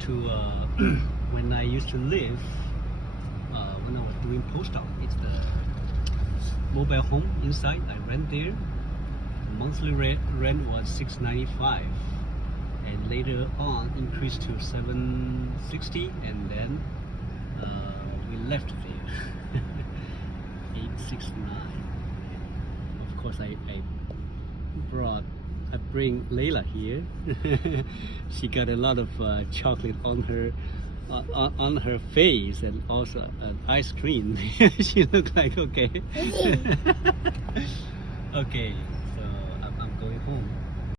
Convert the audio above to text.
to when I used to live when I was doing postdoc. It's the mobile home inside. I rent there. Monthly rent was $6.95, and later on increased to $7.60, and then we left there. $8.69. Of course, I bring Layla here. She got a lot of chocolate on her face, and also ice cream. She looked like okay. Okay, so I'm going home.